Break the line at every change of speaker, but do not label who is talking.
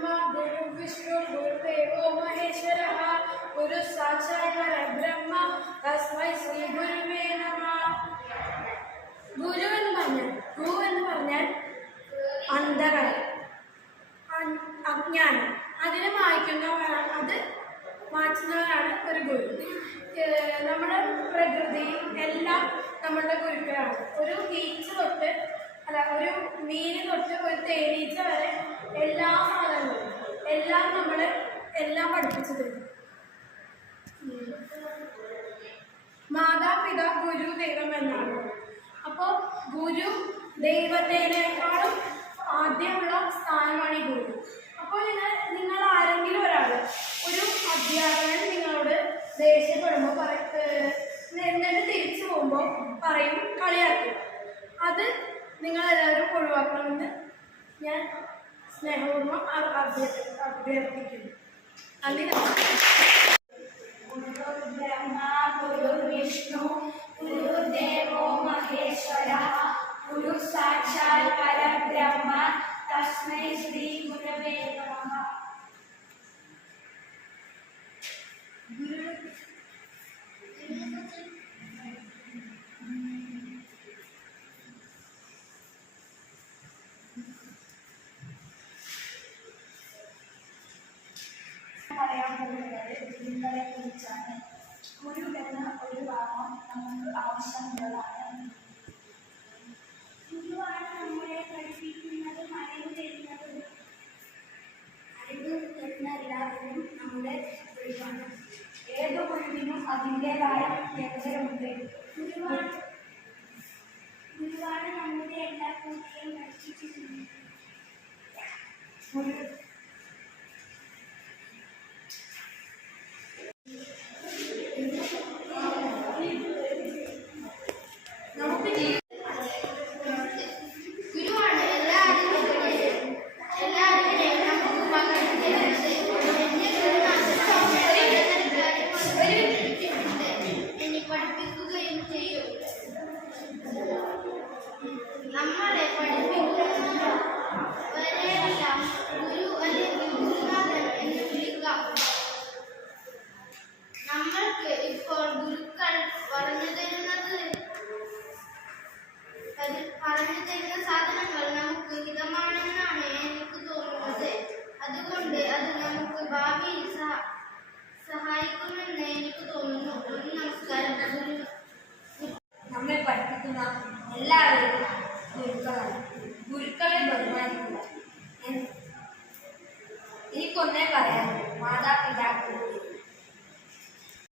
ब्रह्म गुरु विष्णु गुरुदेवो महेश्वरः गुरु साक्षात् परब्रह्म തസ്മൈ ശ്രീ ഗുരുവേ നമ ഗുരു എന്ന് പറഞ്ഞാൽ ഗു എന്ന് പറഞ്ഞാൽ അന്ധകര അ- അജ്ഞാനം അതിനെ മായ്ക്കുന്നവരാണ് അത് മാറ്റുന്നവരാണ് ഒരു ഗുരു ഏഹ് നമ്മുടെ പ്രകൃതിയും എല്ലാം നമ്മളുടെ ഗുരുക്കളാണ് ഒരു ഈച്ച തൊട്ട് അല്ല ഒരു മീന് തൊട്ട് ഒരു തേനീച്ച വരെ എല്ലാ സാധനങ്ങളും എല്ലാം നമ്മളെ എല്ലാം പഠിപ്പിച്ചു തരും. മാതാപിതാ ഗുരു ദൈവം എന്നാണ്. അപ്പോൾ ഗുരു ദൈവത്തിനേക്കാളും ആദ്യമുള്ള സ്ഥാനമാണ് ഈ ഗുരു. അപ്പോൾ നിങ്ങൾ നിങ്ങൾ ആരെങ്കിലും ഒരാൾ ഒരു അധ്യാപകൻ നിങ്ങളോട് ദേഷ്യപ്പെടുമ്പോൾ പറ എന്നിട്ട് തിരിച്ചു പോകുമ്പോൾ പറയും കളിയാക്കും അത് നിങ്ങൾ എല്ലാവരും ഒഴിവാക്കണമെന്ന് ഞാൻ स्नेहोर्म और
अभ्यर्थी के गुरुर्ब्रह्मा गुरुर्विष्णु गुरुर्देवो महेश्वरः गुरुः साक्षात् परब्रह्म तस्मै श्रीगुरवे नमः गुरु പോകുന്നത് ഗുരുക്കളെ കുറിച്ചാണ് ഗുരു എന്ന ഒരു നാമം നമുക്ക് ആവശ്യമുള്ളതാണ് ഗുരുവാണ് നമ്മളെ പഠിപ്പിക്കുന്നതും അറിവ് തരുന്നതും അറിവ് തരുന്ന എല്ലാവരും നമ്മുടെ ഗുരുവാണ് ഏത് ഗുരുവിനും അതിൻ്റെതായ പ്രത്യേകതയുണ്ട് ഗുരുവാണ് ഗുരുവാണ് നമ്മുടെ എല്ലാ കൂട്ടിയും പഠിപ്പിച്ചിട്ടുണ്ട്
നമ്മെ പഠിപ്പിക്കുന്ന എല്ലാവരും ഗുരുക്കളാണ് ഗുരുക്കളെ ബഹുമാനിക്കുക എൻ- എനിക്കൊന്നേ പറയാം